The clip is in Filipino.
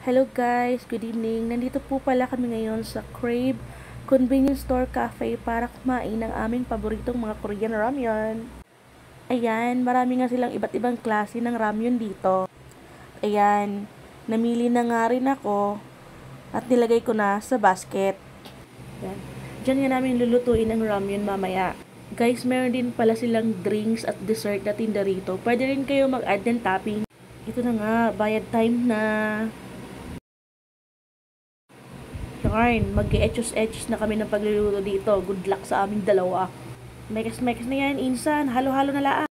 Hello guys, good evening. Nandito po pala kami ngayon sa Crave Convenience Store Cafe para kumain ng aming paboritong mga Korean ramyun. Ayan, marami nga silang iba't ibang klase ng ramyun dito. Ayan, namili na nga rin ako at nilagay ko na sa basket. Ayan. Diyan nga namin lulutuin ang ramyun mamaya. Guys, meron din pala silang drinks at dessert na tinda rito. Pwede rin kayo mag-add ng topping. Ito na nga, bayad time na. Yarn, mag-e-etchos-etchos na kami ng pagluluto dito. Good luck sa aming dalawa. Mekas-mekas na yan, insan. Halo-halo na lang.